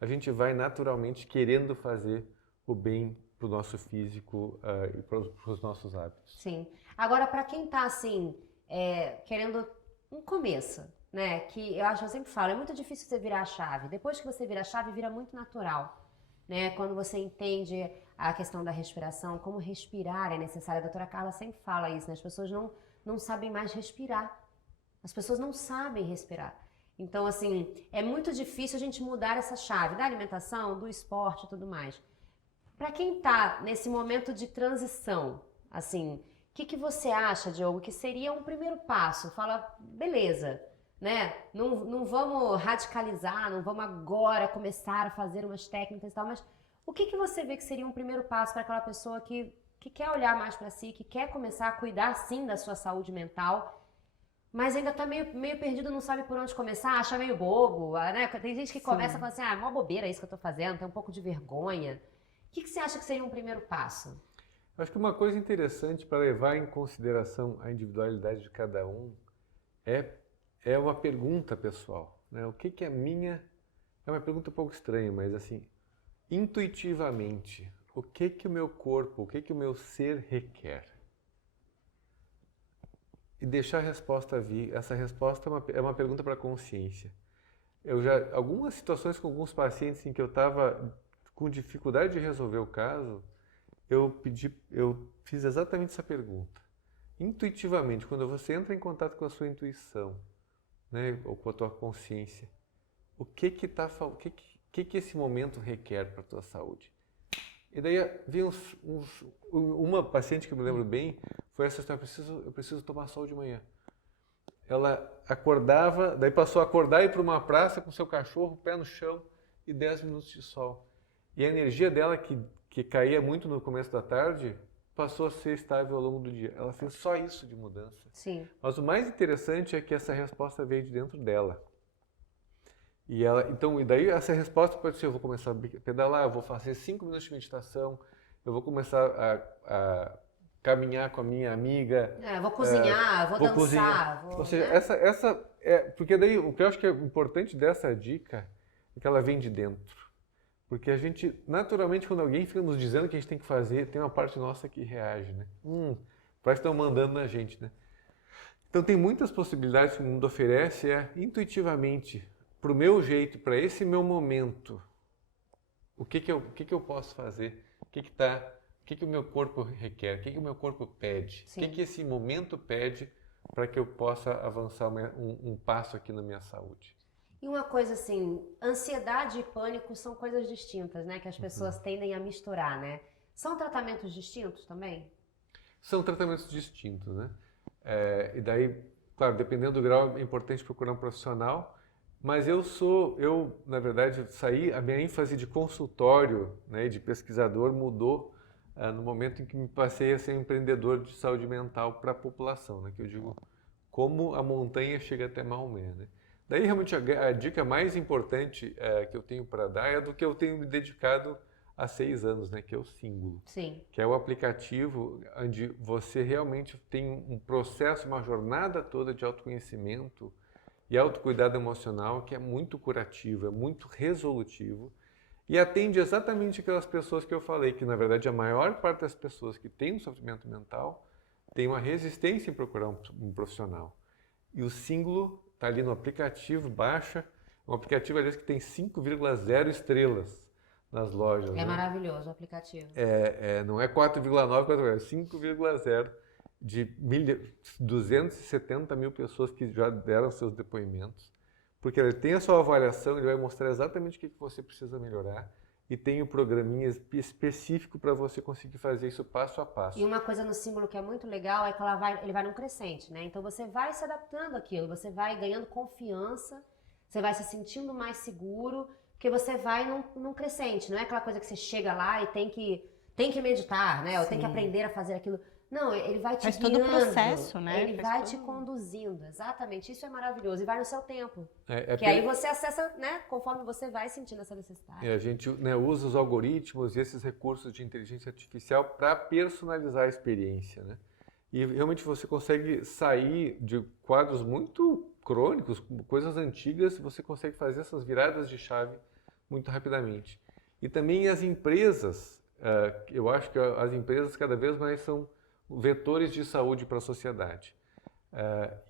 a gente vai naturalmente querendo fazer o bem para o nosso físico e para os nossos hábitos. Sim. Agora, para quem está assim, querendo um começo, né? Que eu sempre falo, é muito difícil você virar a chave. Depois que você vira a chave, vira muito natural, né? Quando você entende a questão da respiração, como respirar é necessário. A doutora Carla sempre fala isso, né? As pessoas não sabem mais respirar. As pessoas não sabem respirar. Então, assim, é muito difícil a gente mudar essa chave da alimentação, do esporte e tudo mais. Para quem está nesse momento de transição, assim, o que você acha, Diogo, que seria um primeiro passo? Fala, beleza, né? Não vamos radicalizar, não vamos agora começar a fazer umas técnicas e tal, mas o que você vê que seria um primeiro passo para aquela pessoa que quer olhar mais para si, que quer começar a cuidar sim da sua saúde mental, mas ainda tá meio perdido, não sabe por onde começar, acha meio bobo, né? Tem gente que começa a falar assim, é uma bobeira isso que eu tô fazendo, tem um pouco de vergonha. O que você acha que seria um primeiro passo? Eu acho que uma coisa interessante para levar em consideração a individualidade de cada um é uma pergunta pessoal, né? O que é minha... É uma pergunta um pouco estranha, mas assim, intuitivamente, o que o meu corpo, o que o meu ser requer? E deixar a resposta vir. Essa resposta é uma pergunta para a consciência. Algumas situações com alguns pacientes em que eu estava com dificuldade de resolver o caso, eu fiz exatamente essa pergunta. Intuitivamente, quando você entra em contato com a sua intuição, né, ou com a tua consciência, que esse momento requer para a tua saúde? E daí veio uma paciente que eu me lembro bem, foi essa história, eu preciso tomar sol de manhã. Ela acordava, daí passou a acordar e ir para uma praça com seu cachorro, pé no chão e 10 minutos de sol. E a energia dela, que caía muito no começo da tarde, passou a ser estável ao longo do dia. Ela fez só isso de mudança. Sim. Mas o mais interessante é que essa resposta veio de dentro dela. E daí essa resposta pode ser, eu vou começar a pedalar, eu vou fazer 5 minutos de meditação, eu vou começar a caminhar com a minha amiga. Vou cozinhar, vou dançar. Cozinhar. Ou seja, porque daí o que eu acho que é importante dessa dica é que ela vem de dentro. Porque a gente, naturalmente, quando alguém fica nos dizendo o que a gente tem que fazer, tem uma parte nossa que reage, né? Parece que estão mandando na gente, né? Então tem muitas possibilidades que o mundo oferece, intuitivamente, para o meu jeito, para esse meu momento, o que eu posso fazer? O que o meu corpo requer? O que o meu corpo pede? Sim. O que esse momento pede para que eu possa avançar um passo aqui na minha saúde? E uma coisa assim, ansiedade e pânico são coisas distintas, né? Que as pessoas tendem a misturar, né? São tratamentos distintos também? São tratamentos distintos, né? E daí, claro, dependendo do grau, é importante procurar um profissional. Mas eu, na verdade, a minha ênfase de consultório, né, de pesquisador mudou no momento em que me passei a ser empreendedor de saúde mental para a população, né, que eu digo como a montanha chega até Maomé, né? Daí, realmente, a dica mais importante que eu tenho para dar é do que eu tenho me dedicado há 6 anos, né, que é o Símbolo. Sim. Que é o aplicativo onde você realmente tem um processo, uma jornada toda de autoconhecimento e autocuidado emocional que é muito curativo, é muito resolutivo e atende exatamente aquelas pessoas que eu falei, que na verdade a maior parte das pessoas que têm um sofrimento mental tem uma resistência em procurar um profissional. E o Símbolo está ali no aplicativo, baixa, um aplicativo, aliás, que tem 5,0 estrelas nas lojas. É, né? Maravilhoso o aplicativo. Não é 4,9, é 5,0 de 270 mil pessoas que já deram seus depoimentos, porque ele tem a sua avaliação, ele vai mostrar exatamente o que você precisa melhorar e tem um programinha específico para você conseguir fazer isso passo a passo. E uma coisa no Símbolo que é muito legal é que ele vai num crescente, né? Então você vai se adaptando àquilo, você vai ganhando confiança, você vai se sentindo mais seguro, porque você vai num crescente, não é aquela coisa que você chega lá e tem que meditar, né? Ou tem que aprender a fazer aquilo. Não, ele vai te Faz guiando, todo o processo, né? Ele vai te conduzindo, exatamente. Isso é maravilhoso. E vai no seu tempo. Que aí você acessa, né? Conforme você vai sentindo essa necessidade. A gente usa os algoritmos e esses recursos de inteligência artificial para personalizar a experiência, né? E realmente você consegue sair de quadros muito crônicos, coisas antigas, você consegue fazer essas viradas de chave muito rapidamente. E também as empresas, eu acho que as empresas cada vez mais são vetores de saúde para a sociedade.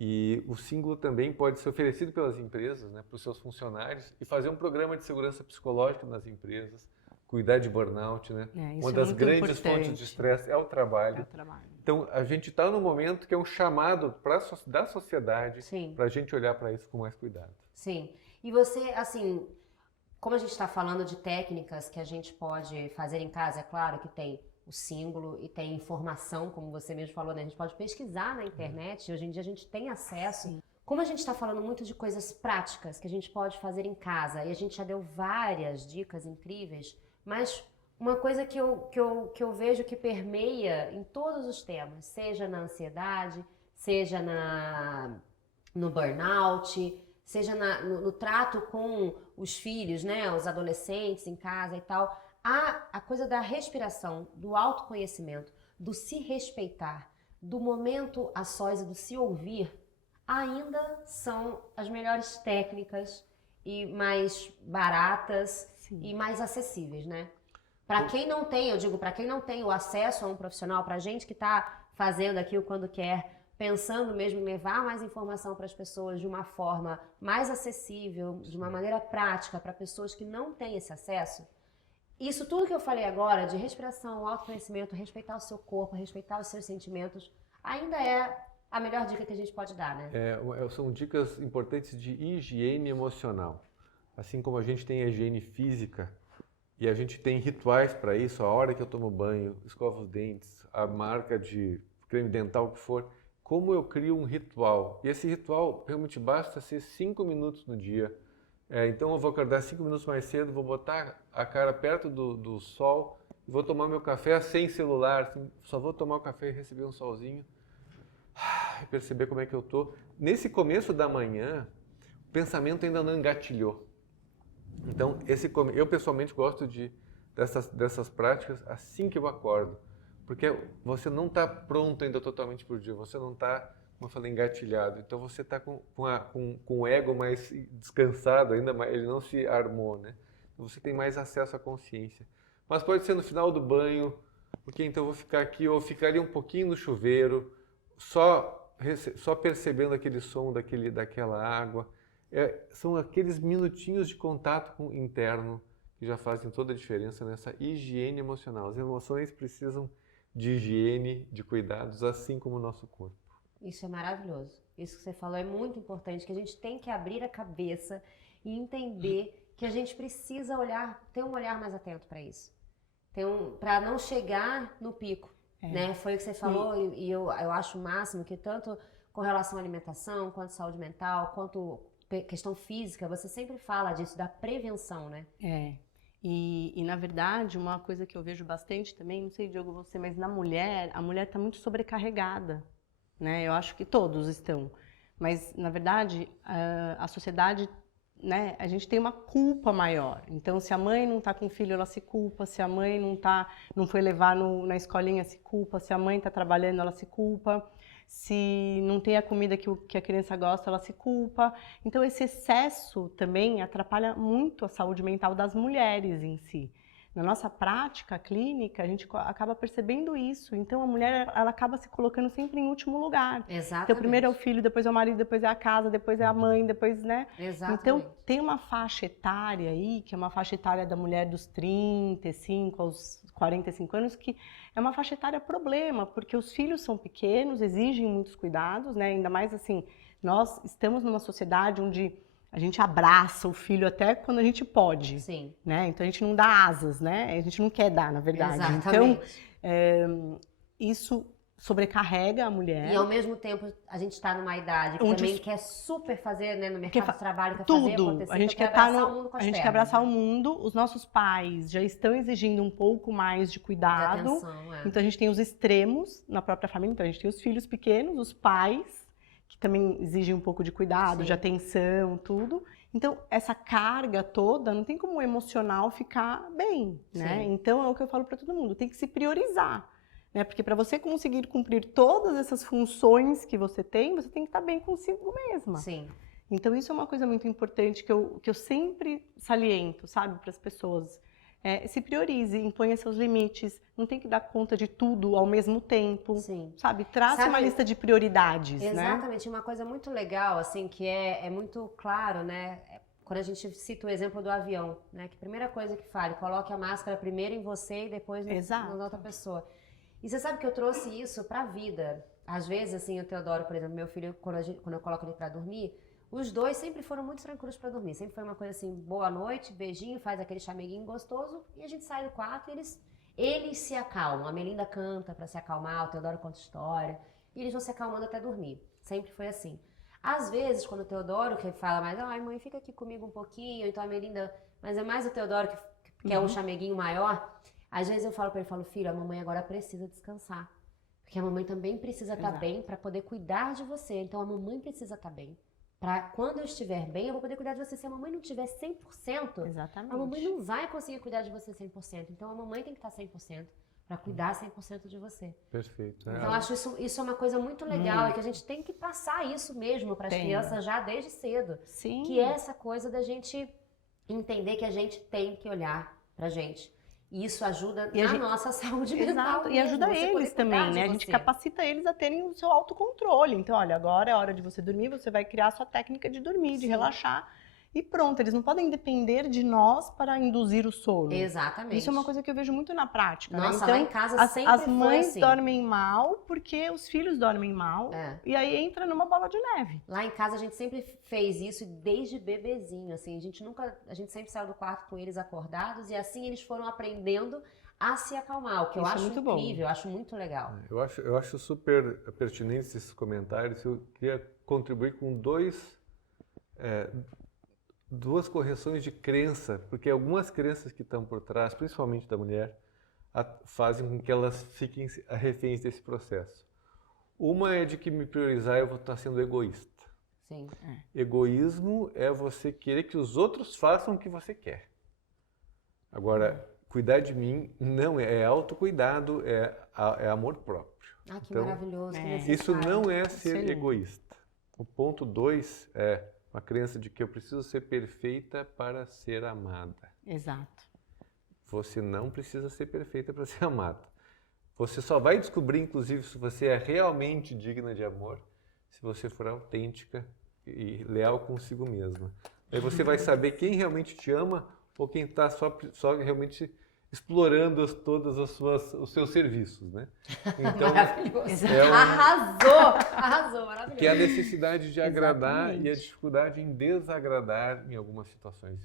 E o Símbolo também pode ser oferecido pelas empresas, né, para os seus funcionários e fazer um programa de segurança psicológica nas empresas, cuidar de burnout, né? Uma das grandes fontes de estresse é o trabalho. Então, a gente está num momento que é um chamado da sociedade para a gente olhar para isso com mais cuidado. Sim. E você, assim, como a gente está falando de técnicas que a gente pode fazer em casa, é claro que tem o Símbolo e tem informação, como você mesmo falou, né? A gente pode pesquisar na internet, hoje em dia a gente tem acesso. Sim. Como a gente está falando muito de coisas práticas que a gente pode fazer em casa, e a gente já deu várias dicas incríveis, mas uma coisa que eu vejo que permeia em todos os temas, seja na ansiedade, seja no burnout, seja no trato com os filhos, né? Os adolescentes em casa e tal, a coisa da respiração, do autoconhecimento, do se respeitar, do momento a sós e do se ouvir, ainda são as melhores técnicas e mais baratas e mais acessíveis, né? Para quem não tem, eu digo, para quem não tem o acesso a um profissional, para gente que está fazendo aquilo quando quer, pensando mesmo em levar mais informação para as pessoas de uma forma mais acessível, de uma maneira prática, para pessoas que não têm esse acesso, isso tudo que eu falei agora, de respiração, autoconhecimento, respeitar o seu corpo, respeitar os seus sentimentos, ainda é a melhor dica que a gente pode dar, né? São dicas importantes de higiene emocional. assim como a gente tem a higiene física e a gente tem rituais para isso, a hora que eu tomo banho, escovo os dentes, a marca de creme dental, o que for, como eu crio um ritual. E esse ritual realmente basta ser 5 minutos no dia. Então eu vou acordar 5 minutos mais cedo, vou botar a cara perto do sol, vou tomar meu café sem celular, assim, só vou tomar o café e receber um solzinho, e perceber como é que eu tô. Nesse começo da manhã, o pensamento ainda não engatilhou. Então, eu pessoalmente gosto dessas práticas assim que eu acordo, porque você não está pronto ainda totalmente por dia, você não está, como eu falei, engatilhado. Então você está com o ego mais descansado, ainda mais, ele não se armou, né? Então você tem mais acesso à consciência. Mas pode ser no final do banho, porque então eu vou ficar aqui, ou ficaria um pouquinho no chuveiro, só percebendo aquele som daquela água. São aqueles minutinhos de contato com o interno que já fazem toda a diferença nessa higiene emocional. As emoções precisam de higiene, de cuidados, assim como o nosso corpo. Isso é maravilhoso. Isso que você falou é muito importante, que a gente tem que abrir a cabeça e entender que a gente precisa ter um olhar mais atento para isso. Para não chegar no pico. Né? Foi o que você falou e eu acho o máximo que tanto com relação à alimentação, quanto saúde mental, quanto questão física, você sempre fala disso, da prevenção, né? E na verdade, uma coisa que eu vejo bastante também, não sei, Diogo, você, mas a mulher está muito sobrecarregada, né? Eu acho que todos estão, mas na verdade, a sociedade, né, a gente tem uma culpa maior. Então, se a mãe não está com o filho, ela se culpa. Se a mãe não foi levar na escolinha, se culpa. Se a mãe está trabalhando, ela se culpa. Se não tem a comida que a criança gosta, ela se culpa. Então, esse excesso também atrapalha muito a saúde mental das mulheres em si. Na nossa prática clínica, a gente acaba percebendo isso. Então, a mulher, ela acaba se colocando sempre em último lugar. Exatamente. Então, primeiro é o filho, depois é o marido, depois é a casa, depois é a mãe, depois, né? Exatamente. Então, tem uma faixa etária aí, que é uma faixa etária da mulher dos 35 aos 45 anos, que é uma faixa etária problema, porque os filhos são pequenos, exigem muitos cuidados, né? Ainda mais assim, nós estamos numa sociedade onde a gente abraça o filho até quando a gente pode. Sim. Né? Então a gente não dá asas, né? A gente não quer dar, na verdade. Exatamente. Então, isso sobrecarrega a mulher. E ao mesmo tempo a gente está numa idade que também quer super fazer, né, no mercado de trabalho, quer tudo. fazer acontecer, a gente quer abraçar o mundo com as a gente pernas, quer abraçar né? o mundo. Os nossos pais já estão exigindo um pouco mais de cuidado. De atenção, Então a gente tem os extremos na própria família. Então a gente tem os filhos pequenos, os pais que também exigem um pouco de cuidado, Sim. de atenção, tudo. Então, essa carga toda, não tem como o emocional ficar bem, né? Sim. Então, é o que eu falo para todo mundo, tem que se priorizar, né? Porque para você conseguir cumprir todas essas funções que você tem que estar bem consigo mesma. Sim. Então, isso é uma coisa muito importante que eu sempre saliento, sabe, para as pessoas. Se priorize, imponha seus limites, não tem que dar conta de tudo ao mesmo tempo, Sim. sabe? Traça uma lista de prioridades, né? Exatamente, uma coisa muito legal, assim, que é muito claro, né? Quando a gente cita o exemplo do avião, né? Que a primeira coisa que fale, coloque a máscara primeiro em você e depois na outra pessoa. E você sabe que eu trouxe isso pra vida. Às vezes, assim, o Teodoro, por exemplo, meu filho, quando eu coloco ele pra dormir, os dois sempre foram muito tranquilos pra dormir. Sempre foi uma coisa assim, boa noite, beijinho, faz aquele chameguinho gostoso e a gente sai do quarto e eles se acalmam. A Melinda canta pra se acalmar, o Teodoro conta história e eles vão se acalmando até dormir. Sempre foi assim. Às vezes, quando o Teodoro que fala mais, ai mãe, fica aqui comigo um pouquinho, então a Melinda, mas é mais o Teodoro que quer um chameguinho maior, às vezes eu falo pra ele, filho, a mamãe agora precisa descansar. Porque a mamãe também precisa estar bem pra poder cuidar de você. Então a mamãe precisa estar bem. Pra quando eu estiver bem, eu vou poder cuidar de você. Se a mamãe não estiver 100%, Exatamente. a mamãe não vai conseguir cuidar de você 100%. Então a mamãe tem que estar 100% para cuidar 100% de você. Perfeito. Então eu acho isso é uma coisa muito legal, é que a gente tem que passar isso mesmo para as crianças já desde cedo. Sim. Que é essa coisa da gente entender que a gente tem que olhar pra gente. E isso ajuda nossa saúde mental. Exato, e mesmo, ajuda eles também, né? A gente capacita eles a terem o seu autocontrole. Então, olha, agora é hora de você dormir, você vai criar a sua técnica de dormir, de relaxar. e pronto, eles não podem depender de nós para induzir o sono. Exatamente. Isso é uma coisa que eu vejo muito na prática. Nossa, né? lá Então, em casa sempre as foi mães assim. dormem mal porque os filhos dormem mal, É. e aí entra numa bola de neve. Lá em casa a gente sempre fez isso desde bebezinho, assim, a gente sempre saiu do quarto com eles acordados e assim eles foram aprendendo a se acalmar, o que eu Isso é acho muito bom. incrível, eu acho muito legal. Eu acho super pertinentes esses comentários. Eu queria contribuir com duas correções de crença, porque algumas crenças que estão por trás, principalmente da mulher, fazem com que elas fiquem reféns desse processo. Uma é de que me priorizar eu vou estar sendo egoísta. Sim. Egoísmo é você querer que os outros façam o que você quer. Agora, cuidar de mim não é autocuidado, é amor próprio. Ah, que Então, maravilhoso. Que isso necessário. não é ser Excelente. egoísta. O ponto 2 é uma crença de que eu preciso ser perfeita para ser amada. Exato. Você não precisa ser perfeita para ser amada. Você só vai descobrir, inclusive, se você é realmente digna de amor, se você for autêntica e leal consigo mesma. Aí você vai saber quem realmente te ama ou quem está só realmente explorando todos os seus serviços, né? Então, Maravilhoso. Arrasou, maravilhoso. que é a necessidade de agradar Exatamente. e a dificuldade em desagradar em algumas situações.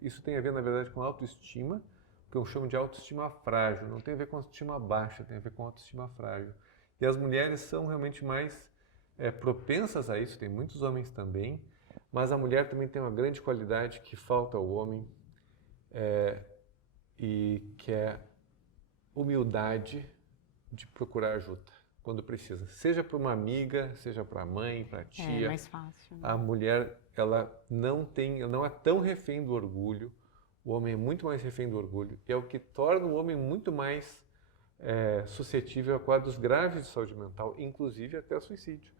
Isso tem a ver, na verdade, com autoestima, que eu chamo de autoestima frágil. Não tem a ver com autoestima baixa, tem a ver com autoestima frágil. E as mulheres são realmente mais propensas a isso, tem muitos homens também, mas a mulher também tem uma grande qualidade que falta ao homem, e que é humildade de procurar ajuda quando precisa. Seja para uma amiga, seja para a mãe, para a tia. É mais fácil. Né? A mulher, ela não é tão refém do orgulho, o homem é muito mais refém do orgulho, e é o que torna o homem muito mais suscetível a quadros graves de saúde mental, inclusive até suicídio.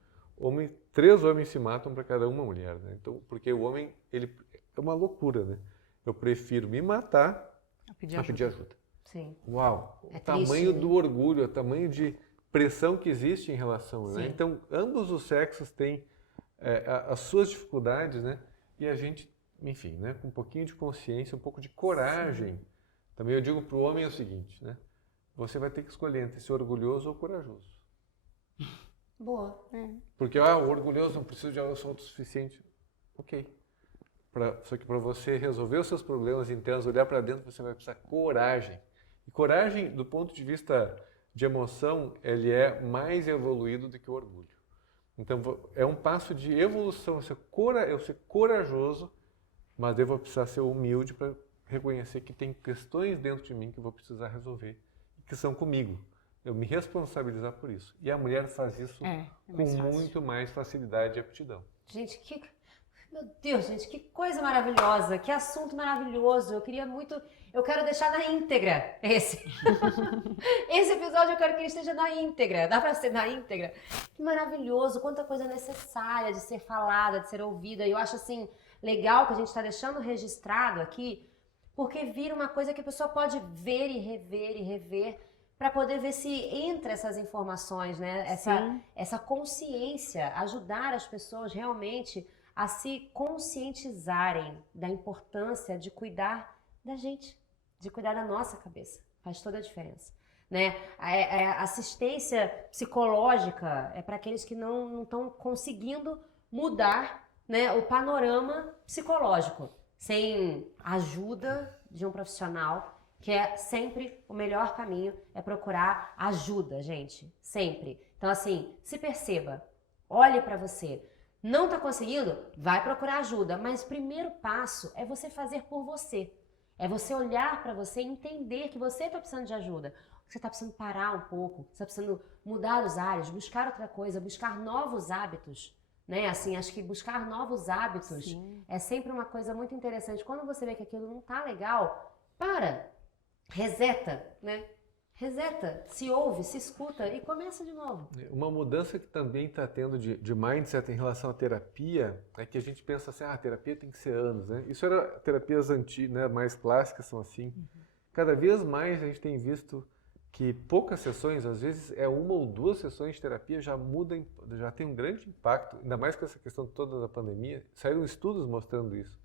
3 homens se matam para cada uma mulher, né? Então, porque o homem, ele é uma loucura, né? Eu prefiro me matar a pedir ajuda. Sim. Uau! O É tamanho triste, né? do orgulho, o tamanho de pressão que existe em relação, né? Sim. Então, ambos os sexos têm as suas dificuldades, né? E a gente, enfim, né? Com um pouquinho de consciência, um pouco de coragem. Sim. Também eu digo para o homem o seguinte, né? Você vai ter que escolher entre ser orgulhoso ou corajoso. Boa. Porque, o orgulhoso não precisa de algo, eu sou autossuficiente. Ok. Só que para você resolver os seus problemas internos, olhar para dentro, você vai precisar coragem. E coragem, do ponto de vista de emoção, ele é mais evoluído do que o orgulho. Então, é um passo de evolução. Eu ser corajoso, mas eu vou precisar ser humilde para reconhecer que tem questões dentro de mim que eu vou precisar resolver e que são comigo. Eu me responsabilizar por isso. E a mulher faz isso com muito mais facilidade e aptidão. Gente, meu Deus, gente, que coisa maravilhosa, que assunto maravilhoso. Eu quero deixar na íntegra esse episódio, eu quero que ele esteja na íntegra. Dá pra ser na íntegra? Que maravilhoso, quanta coisa necessária de ser falada, de ser ouvida. E eu acho assim legal que a gente está deixando registrado aqui, porque vira uma coisa que a pessoa pode ver e rever para poder ver se entra essas informações, né? Essa consciência, ajudar as pessoas realmente a se conscientizarem da importância de cuidar da gente, de cuidar da nossa cabeça. Faz toda a diferença, né? A assistência psicológica é para aqueles que não estão conseguindo mudar, né, o panorama psicológico, sem a ajuda de um profissional, que é sempre o melhor caminho, é procurar ajuda, gente, sempre. Então, assim, se perceba, olhe para você. Não está conseguindo? Vai procurar ajuda. Mas o primeiro passo é você fazer por você. É você olhar para você e entender que você está precisando de ajuda. Você está precisando parar um pouco, você está precisando mudar os ares, buscar outra coisa, buscar novos hábitos. Né? Assim, acho que buscar novos hábitos é sempre uma coisa muito interessante. Quando você vê que aquilo não está legal, reseta, né? Reseta, se ouve, se escuta e começa de novo. Uma mudança que também está tendo de mindset em relação à terapia é que a gente pensa assim, a terapia tem que ser anos, né? Isso era terapias antigas, né, mais clássicas, são assim. Cada vez mais a gente tem visto que poucas sessões, às vezes é 1 ou 2 sessões de terapia, já muda, já tem um grande impacto, ainda mais com essa questão toda da pandemia. Saíram estudos mostrando isso.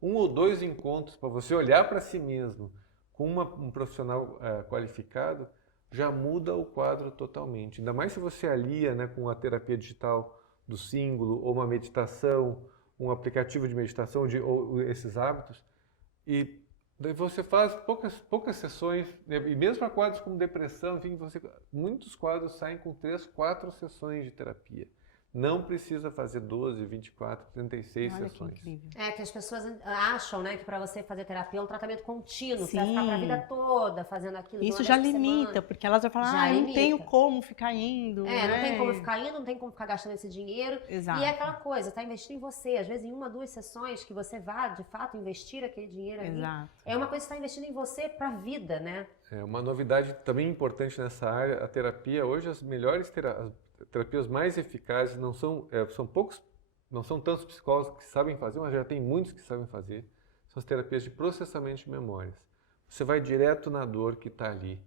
1 ou 2 encontros para você olhar para si mesmo com um profissional qualificado, já muda o quadro totalmente. Ainda mais se você alia, né, com a terapia digital do símbolo, ou uma meditação, um aplicativo de meditação, ou esses hábitos, e daí você faz poucas sessões, né, e mesmo para quadros como depressão, enfim, muitos quadros saem com 3, 4 sessões de terapia. Não precisa fazer 12, 24, 36 Olha sessões. que incrível. Que as pessoas acham, né, que para você fazer terapia é um tratamento contínuo, você Sim. vai ficar pra vida toda fazendo aquilo. Isso já limita, porque elas vão falar, eu não tenho como ficar indo. Não tem como ficar indo, não tem como ficar gastando esse dinheiro. Exato. E é aquela coisa, tá investindo em você. Às vezes em 1, 2 sessões que você vá, de fato, investir aquele dinheiro ali. Exato. É uma coisa que você está investindo em você pra vida, né? É uma novidade também importante nessa área, a terapia, hoje as melhores terapias mais eficazes não são tantos psicólogos que sabem fazer, mas já tem muitos que sabem fazer, são as terapias de processamento de memórias. Você vai direto na dor que está ali.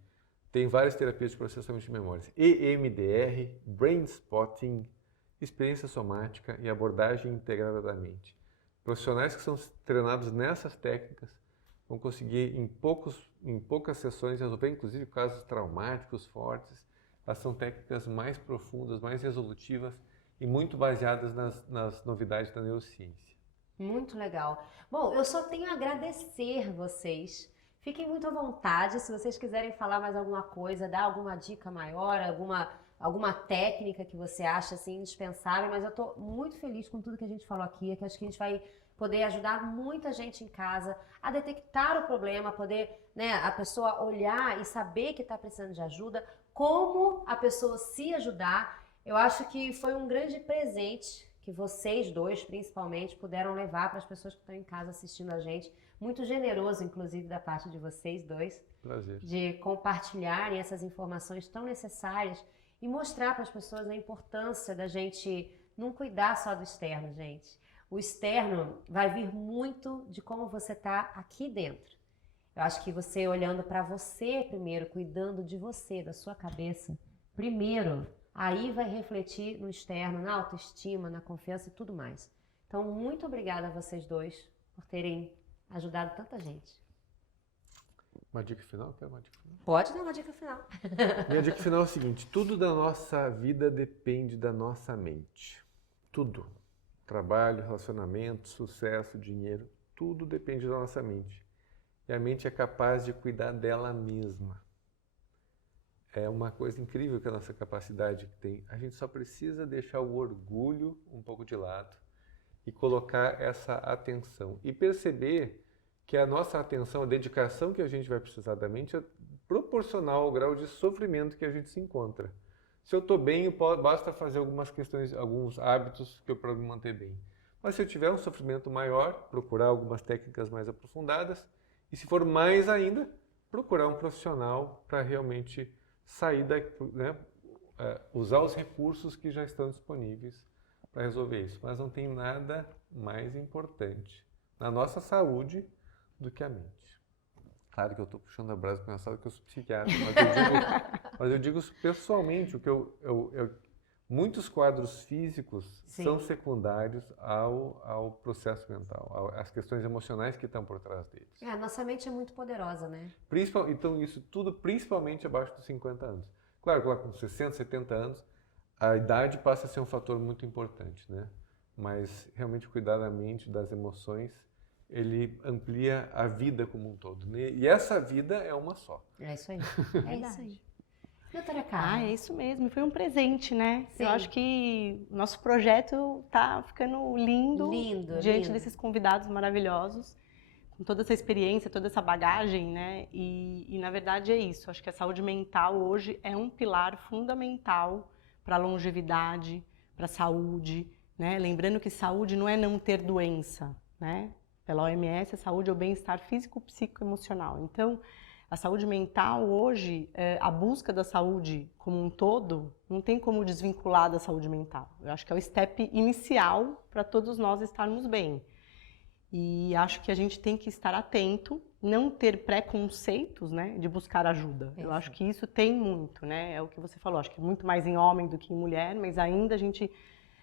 Tem várias terapias de processamento de memórias. EMDR, Brain Spotting, experiência somática e abordagem integrada da mente. Profissionais que são treinados nessas técnicas vão conseguir em poucas sessões resolver, inclusive, casos traumáticos fortes. Elas são técnicas mais profundas, mais resolutivas e muito baseadas nas novidades da neurociência. Muito legal. Bom, eu só tenho a agradecer vocês. Fiquem muito à vontade, se vocês quiserem falar mais alguma coisa, dar alguma dica maior, alguma técnica que você acha assim, indispensável, mas eu estou muito feliz com tudo que a gente falou aqui, que acho que a gente vai poder ajudar muita gente em casa a detectar o problema, poder, né, a pessoa olhar e saber que está precisando de ajuda, como a pessoa se ajudar. Eu acho que foi um grande presente que vocês dois, principalmente, puderam levar para as pessoas que estão em casa assistindo a gente. Muito generoso, inclusive, da parte de vocês dois. Prazer. De compartilharem essas informações tão necessárias e mostrar para as pessoas a importância da gente não cuidar só do externo, gente. O externo vai vir muito de como você está aqui dentro. Eu acho que você olhando para você primeiro, cuidando de você, da sua cabeça, primeiro, aí vai refletir no externo, na autoestima, na confiança e tudo mais. Então, muito obrigada a vocês dois por terem ajudado tanta gente. Uma dica final? Quer uma dica final? Pode dar uma dica final. Minha dica final é o seguinte: tudo da nossa vida depende da nossa mente. Tudo. Trabalho, relacionamento, sucesso, dinheiro, tudo depende da nossa mente. E a mente é capaz de cuidar dela mesma. É uma coisa incrível que a nossa capacidade tem. A gente só precisa deixar o orgulho um pouco de lado e colocar essa atenção. E perceber que a nossa atenção, a dedicação que a gente vai precisar da mente é proporcional ao grau de sofrimento que a gente se encontra. Se eu estou bem, basta fazer algumas questões, alguns hábitos para me manter bem. Mas se eu tiver um sofrimento maior, procurar algumas técnicas mais aprofundadas. E se for mais ainda, procurar um profissional para realmente sair usar os recursos que já estão disponíveis para resolver isso. Mas não tem nada mais importante na nossa saúde do que a mente. Claro que eu estou puxando a brasa para pensar que eu sou psiquiatra, mas eu digo pessoalmente, o que muitos quadros físicos são secundários ao processo mental, às questões emocionais que estão por trás deles. A nossa mente é muito poderosa, né? Então isso tudo principalmente abaixo dos 50 anos. Claro, com 60, 70 anos, a idade passa a ser um fator muito importante, né? Mas realmente cuidar da mente, das emoções, ele amplia a vida como um todo, né? E essa vida é uma só. É isso aí. É isso aí. Doutora Carla. É isso mesmo. Foi um presente, né? Sim. Eu acho que o nosso projeto tá ficando lindo diante desses convidados maravilhosos, com toda essa experiência, toda essa bagagem, né? E na verdade é isso. Acho que a saúde mental hoje é um pilar fundamental para a longevidade, para a saúde, né? Lembrando que saúde não é não ter doença, né? Pela OMS, a saúde é o bem-estar físico, psíquico e emocional. Então, a saúde mental hoje, a busca da saúde como um todo, não tem como desvincular da saúde mental. Eu acho que é o step inicial para todos nós estarmos bem. E acho que a gente tem que estar atento, não ter preconceitos, né, de buscar ajuda. Eu acho que isso tem muito, né? É o que você falou, acho que muito mais em homem do que em mulher, mas ainda a gente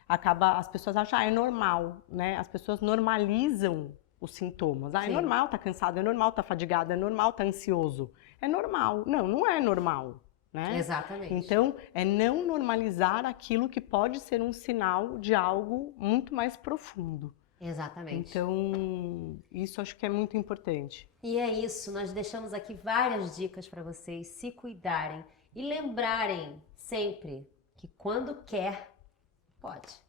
acaba, as pessoas acham, é normal, né? As pessoas normalizam os sintomas. É normal tá cansado, é normal tá fadigado, é normal tá ansioso. É normal. Não, não é normal, né? Exatamente. Então, é não normalizar aquilo que pode ser um sinal de algo muito mais profundo. Exatamente. Então, isso acho que é muito importante. E é isso, nós deixamos aqui várias dicas para vocês se cuidarem e lembrarem sempre que quando quer, pode.